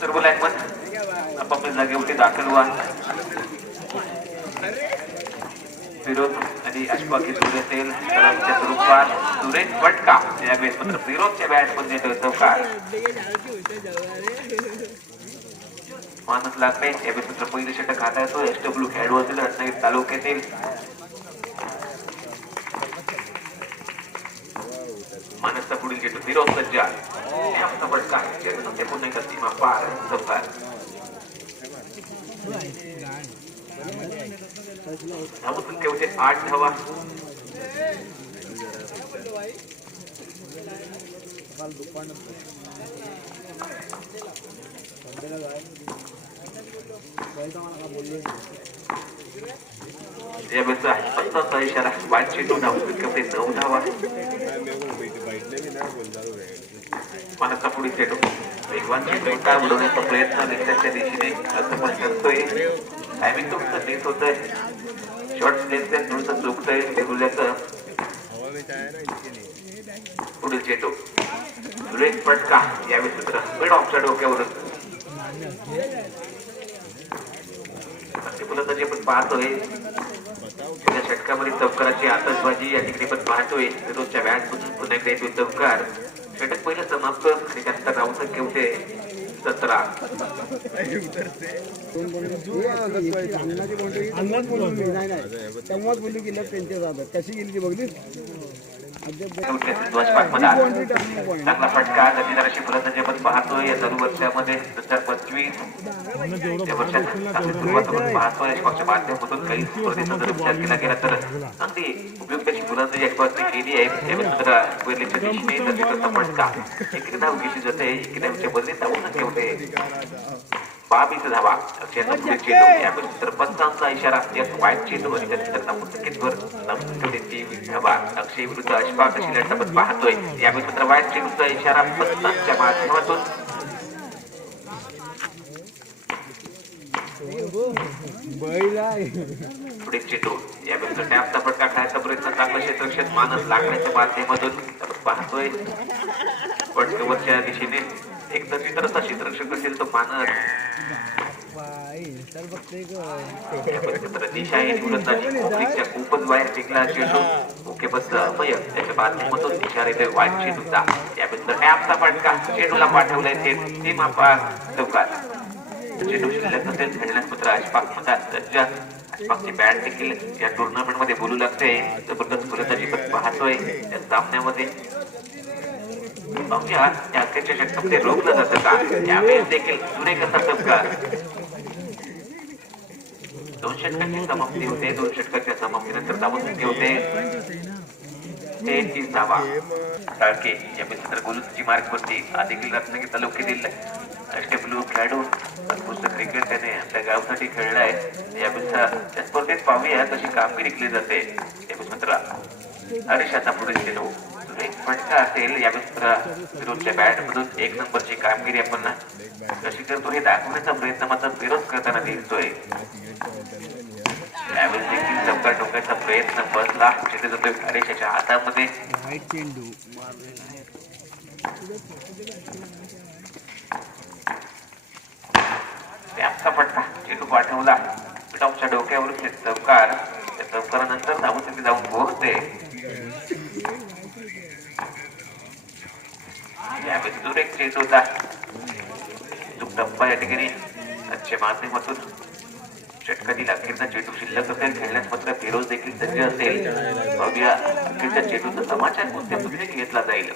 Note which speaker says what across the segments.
Speaker 1: सर्व लाईनमन आपापल्या जागेवरती दाखल व्हा. विरोध आणि अशफाकी दूर असेल सरांच्या स्वरूपात सुरेश फटका. यावेळेस मात्र विरोधच्या बॅटमध्ये चौकार मानस लागणे यावेळेस मात्र पहिलं षटक हाता येतो एस डब्ल्यू खेळाडू असेल रत्नागिरी तालुक्यातील मानसचा पुढील चेंडू फिरोज सज्जा आमचा फटका चेंडू ते पुन्हा एकदा सीमा पार चौकार धावत संख्या होते आठ धावा यावेळेचा पंचाचा इशारा वाईट चेंडू धावत संख्या होते नऊ धावा मानसचा पुढे चेंडू वेगवान चेंडू का उडवण्याचा प्रयत्न नेत्याच्या दिशेने असं पण करतोय. टायमिंग तुमचं मिस होत आहे शॉर्ट स्लेनचं तुमचं चुकतंय वेगुल्याचं पुढील चेंडू सुरेश फटका यावेळी सूत्र मिड ऑफच्या डोक्यावर फलंदाजी आपण पाहतोय षटकामध्ये चौकाराची आतषबाजी या ठिकाणी पण पाहतोय. फिरोजच्या बॅट पुन्हा एकदा चौकार षटक पहिलं समाप्त आणि त्यानंतर राहू होते सतरा.
Speaker 2: अन्नाच बोलू नाही नाही. तेव्हाच की गेल्या त्यांच्या जातात कशी गेली ती बघली
Speaker 1: ध्वज पाठमध्ये चांगला फटका गतीदाराशी फलंदाजी आपण पाहतोय चालू वर्षामध्ये दोन हजार पंचवीस या वर्षात सुरुवात आपण पाहतोय माध्यमातून काही स्पर्धेचा जर विचार केला गेला तर अगदी उपयुक्त अशी फलंदाजी केली आहे दिशेने तर फटका धाव घेतली जाते धावच्या बदली ठेवते बावीस धावा चेंडू चेंडू यावेळी सरपंचांचा इशारा. यात वाईट चेंडू आणि त्यानंतर तेवीस धावा अक्षय विरुद्ध अशफाक अशी लढत पाहतोय. यावेळी मात्र वाईट चेंडूचा इशारा पंचांच्या माध्यमातून. पुढे चेंडू यावेळी टॅपचा फटका खायचा प्रयत्न? चांगला क्षेत्रक्षेत मानस लागण्याच्या माध्यमातून पाहतोय. फटकेवरच्या दिशेने एक तर क्षेत्रक्षक असेल तो मानस चित्र दिशा आहे फलंदाजी कोपरीच्या खूपच बाहेर टिकला चेंडू मुख्यपद अमय त्याच्या माध्यमातून इशारा येतोय वाईट चेंडूचा यावेळी टॅपचा फटका. चेंडूला पाठवलाय थेट सीमा पार चौकात. चेंडू शिल्लक असेल खेळण्यास मात्र अशफाक म्हणतात सज्जा अशफाकची बॅट देखील या टुर्नामेंटमध्ये बोलू लागते. जबरदस्त फलंदाजी पण पाहतोय. या सामन्यामध्ये. पाहूया या अखेरच्या षटकामध्ये रोखलं जातं का त्यावेळेस देखील सुरेख असा चमकार दोन षटकाची समाप्ती होते दोन षटकाच्या समाप्तीनंतर धावत संख्या होते तेहतीस धावा साळके या मित्र गोलूची मार्कवरती हा देखील रत्नागिरी तालुक्यात तालुक्यातील अष्टपलू खेळाडू उत्कृष्ट क्रिकेट त्याने आपल्या गावासाठी खेळलाय यापेक्षा त्या स्पर्धेत पाहूया तशी कामगिरी केली जाते यावेळेस मित्र आता पुढे चेंडू एक असेल या मित्र विरोधच्या बॅट मधून एक नंबरची कामगिरी आपण कशी करतो हे दाखवण्याचा प्रयत्न मात्र विरोध करताना दिसतोय. यावेळेस देखील चौकार टोकायचा प्रयत्न बसला. जिथे जातोय हरीशाच्या हातामध्ये.
Speaker 2: वाईट चेंडू
Speaker 1: त्याचा फटका. चेंडू पाठवला. पिटॉपच्या डोक्यावरून चौकार. त्या चौकारानंतर धावून जाऊन पोहोचते यावेळी दूर एक चेंडू होता तो टप्पा या ठिकाणी आजच्या माध्यमातून षटकातील अखेरचा चेंडू शिल्लक असेल खेळण्यास मात्र फिरोज देखील सज्ज असेल. बघूया अखेरच्या चेंडूचा समाचार कोणत्या पद्धतीने घेतला जाईल.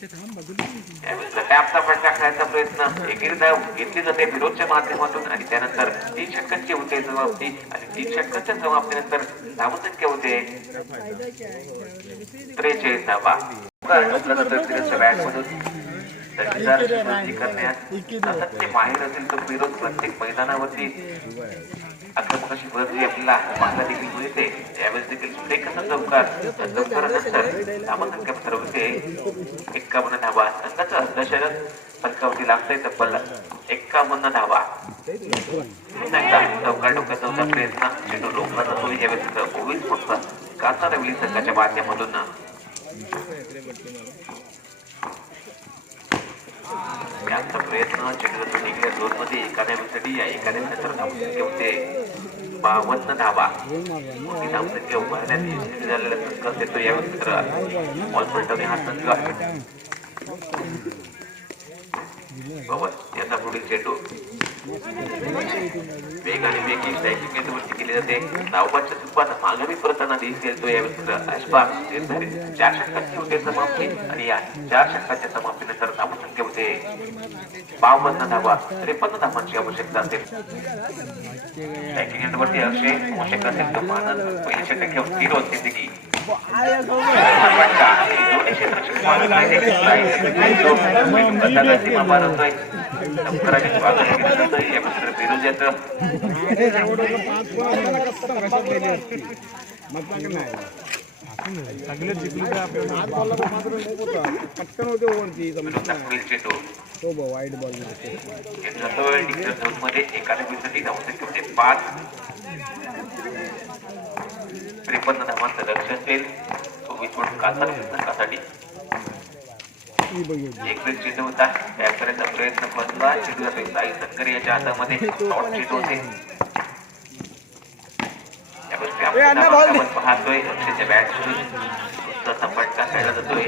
Speaker 1: त्यावेळेस फटका प्रयत्न. एकेरी घेतली जाते विरोधच्या माध्यमातून आणि त्यानंतर तीन षटकांची होते समाप्ती आणि तीन षटकांच्या समाप्तीनंतर धावसंख्या होते. त्रेचाळीस धावा करण्यास माहीर असेल तो विरोध प्रत्येक मैदानावरती. आक्रमकाशी बदली आपल्याला मागला देखील मिळते. यावेळेस देखील सुरेख असा चौकार त्या चौकारानंतर धावसंख्या ठरवते एक्कावन्न धावा संघाचा दशरथ फलकावरती लागतंय तब्बल एक्कावन्न धावा. चौकार डोक्याचा होता प्रयत्न चेंडू रोखला जातो यावेळेस ओवीस फक्त काचा रवली संघाच्या माध्यमातून. आमचा प्रयत्न प्रयत्न निघल्या. दोन मध्ये एखाद्या विसरली या एखाद्या नंतर धावसंख्या होते बावन्न धावा. ती धावसंख्या उभारण्यात यशस्वी झालेला संघ देतो या मित्र बॉल पलटवणे हा संघ बाबा याचा पुढील चेंडू वेगाने वेगळी स्ट्रायकिंग केंद्रवरती केली जाते. धावबाच्या रूपात माघारी परताना देश खेळतो या मित्र अशफाक. निर्धारित चार षटकांची होते समाप्ती. आणि या चार षटकांच्या समाप्तीनंतर धावसंख्या होते बावन्न धावा त्रेपन्न धावांची आवश्यकता असेल स्ट्रायकिंग केंद्रवरती अक्षय आवश्यक असेल तर मानद पहिले षटक घेऊन तीन होते तिघी दोन्ही क्षेत्राची
Speaker 3: जिंकले तर आपल्याला
Speaker 2: मात्र होता पटकन होते ओव्हरची तो बघ वाईट
Speaker 1: बॉलमध्ये पाच त्रेपन्न धावांचं लक्ष असेल चोवीस पॉईंट कातर संघासाठी एक वेळ चेंडू होता बॅट प्रयत्न बनला चेंडू साई सत्कर याच्या हातामध्ये शॉर्ट चेंडू होते या गोष्टी आपण आपण पाहतोय अक्षयच्या बॅट नुसता फटका खेळला जातोय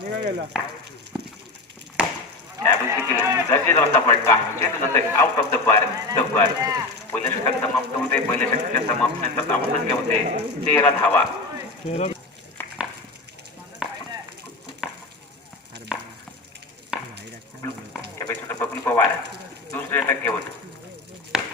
Speaker 2: निघा गेला
Speaker 1: त्यावेळी देखील दर्जेदारचा फटका चेंडू जातोय out of the bar the bar पहिल्या षटक समाप्त होते पहिल्या षटकाच्या समाप्तीनंतर धावसंख्या होते तेरा धावा
Speaker 3: तेरा
Speaker 1: त्यापेक्षा बबलू पवार दुसरे षटक घेऊन वेगळा चेंडू यापेक्षा मोठा फटका खेळायचा प्रयत्न होता संदीप मुलगी यापेक्षा महाराष्ट्राची
Speaker 3: मागे याला भूल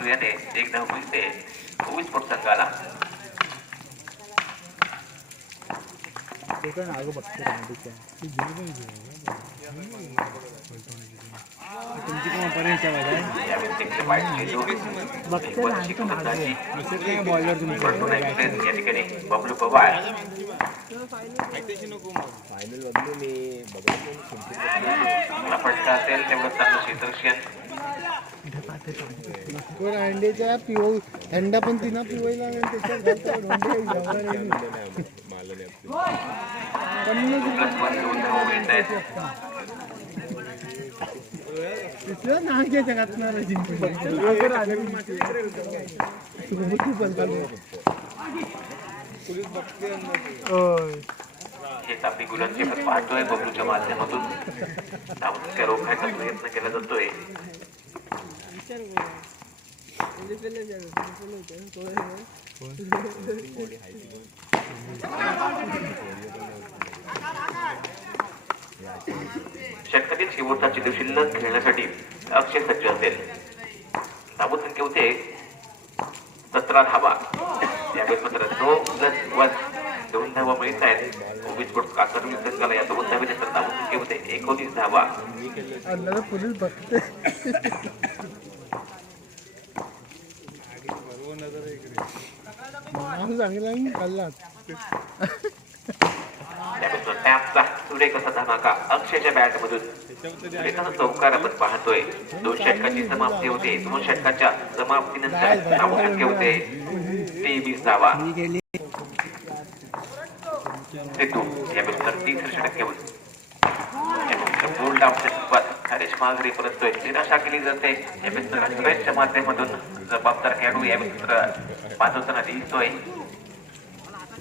Speaker 1: बबलू याने एक धाव मिळते चोवीस फूट संघाला.
Speaker 3: ते. ती
Speaker 1: या ठिकाणी. बबलू पवार. फटका असेल तेवढं चांगलं क्षेत्ररक्षण
Speaker 2: अंड्याच्या पिओ अंडा पण तिनं पिवायला त्याच्यात
Speaker 1: प्लस
Speaker 2: घातणार
Speaker 1: पाहतोय बबलूच्या माध्यमातून रोखायचा प्रयत्न केला जातोय षटकातील शेवटचा चेंडू शिल्लक खेळण्यासाठी अक्षय सज्ज असेल. धावसंख्या होते सतरा धावा त्यावेळेस मात्र नो प्लस वन. दोन धावा मिळत आहेत. चोवीस फूट कातर संघाला या दोन धावेनंतर संख्या होते एकोणीस धावा.
Speaker 2: पोलीस बघते चांगला खाल्ला
Speaker 1: त्यापासून टॅपचा सुरेख असा धमाका? अक्षयच्या बॅट मधून सुरेख असा चौकार आपण पाहतोय. दोन षटकाची समाप्ती होते. दोन षटकाच्या समाप्तीनंतर धावसंख्या होते. तेवीस धावा सेतू यापेक्षा तिसरं षटक घेऊन बोल्ड ऑफच्या रूपात हरेश माघारी परततोय निराशा केली जाते. यापेक्षा अठ्ठावीसच्या माध्यमातून जबाबदार खेळाडू यापेक्षा पाठवताना दिसतोय
Speaker 3: कशाला हे आलं काय ना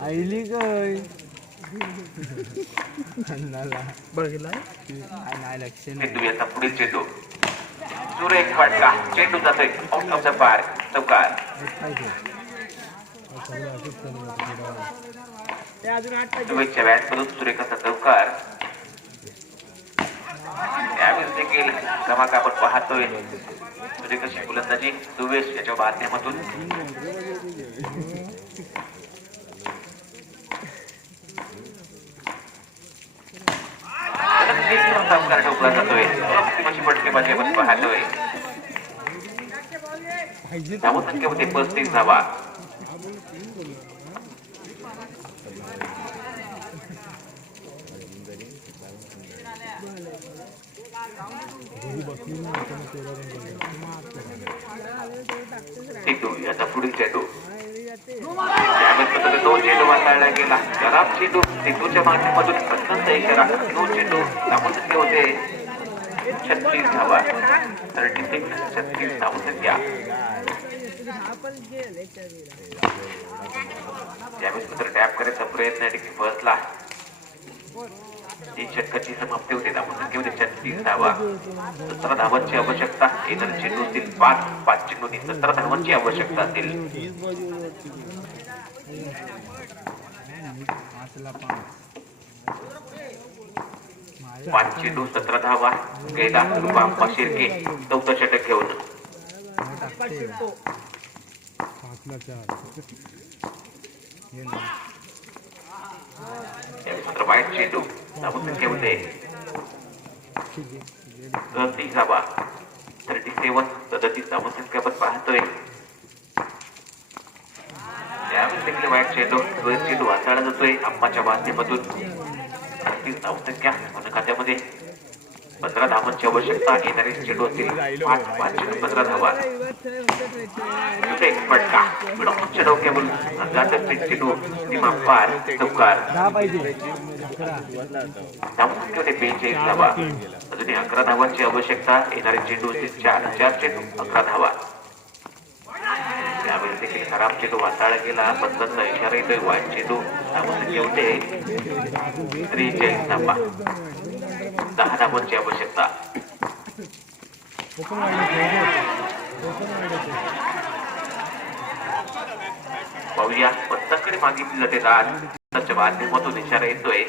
Speaker 2: आईली काय
Speaker 3: बघला नाही लक्ष
Speaker 1: नाही याचा पुढे चेंडू सुरेख फटका चेंडू जातोय आउट ऑफ द पार्क चौकार शुभेच्छा बॅट मधून सुरेखाचा चौकार देखील क्रमांक आपण पाहतोय. म्हणजे कशी फुलंदाजी दुवेश याच्या माध्यमातून सामना ठोकला जातोय अशी आपण पाहतोय. धावत संख्येमध्ये पस्तीस धावा चेंडू याचा पुढील चेंडू त्यावेळेस तो चेंडू वाचायला गेला. खराब चेंडू चेंडूच्या माध्यमातून अत्यंत इशारा. तो चेंडू धावसंख्या होते. छत्तीस धावा. तर सिक्स छत्तीस धावसंख्या त्यावेळेस मात्र टॅप करायचा प्रयत्न देखील बसला षटकाची समाप्ती होते धावसंख्येमध्ये छत्तीस धावा. सतरा धावांची आवश्यकता येणार चेंडूतील पाच पाच चेंडूनी सतरा धावांची आवश्यकता असेल.
Speaker 3: पाच
Speaker 1: चेंडू सतरा धावा गेला रुपा शिर्के चौथा षटक घेऊन.
Speaker 3: टाकते पाचला
Speaker 1: वाईट चेंडू. धावसंख्येमध्ये सदतीस धावा थर्टी सेवन सदतीस धावसंख्या आपण पाहतोय त्यावेळेस देखील वाईट चेंडू द्वैत चेंडू हाताळला जातोय आप्पाच्या माध्यमातून अडतीस धावसंख्या होणं खात्यामध्ये पंधरा धावांची आवश्यकता येणारे चेंडू असतील. पाच पाच पंधरा धावा. एक फटका. उच्च डोक्यावरून जात असते चेंडू सीमा पार चौकार. बेचाळीस धावा. अजूनही अकरा धावांची आवश्यकता येणारे चेंडू असतील चार चार चेंडू अकरा धावा. त्यावेळेस देखील खराब चेंडू हाताळला गेला बदलचा इशारा येतोय. वाईट चेंडू धावसंख्या होते त्रेचाळीस धावा. दहा धावांची आवश्यकता
Speaker 3: ओपन
Speaker 1: पाहूया पत्ताकडे मागितली जाते राज त्याच्या माध्यमातून इशारा येतोय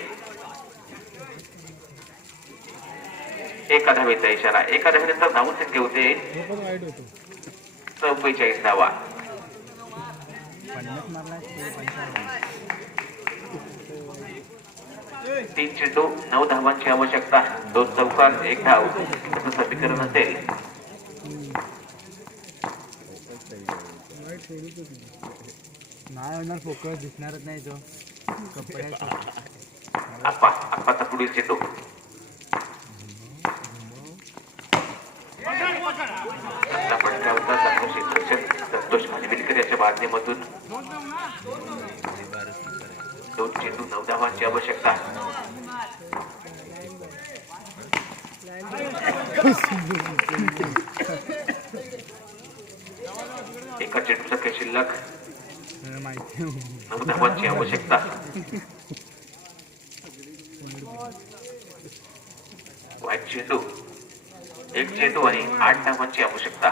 Speaker 1: एका धावेचा इशारा एका धावेनंतर धावून संख्या होते
Speaker 3: ओपन
Speaker 1: चौवेचाळीस धावा तीन चेंडू नऊ धावांची आवश्यकता दोन चौकार एक धाव. असं समीकरण असेल.
Speaker 3: नाही होणार फोकस दिसणारच नाही तो. कपड्याचा
Speaker 1: आप्पा आप्पाचा पुढील चेंडू संतोष खानविलकर याच्या माध्यमातून दोन चेंडू नऊ धावांची आवश्यकता एका चेंडूचा काही शिल्लक. नऊ धावांची आवश्यकता. वाईट चेंडू एक चेंडू आणि आठ धावांची आवश्यकता.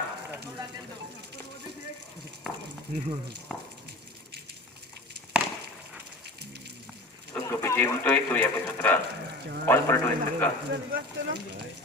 Speaker 1: जो विजयी होतोय तो या क्षेत्रात ऑल परटोळे संघ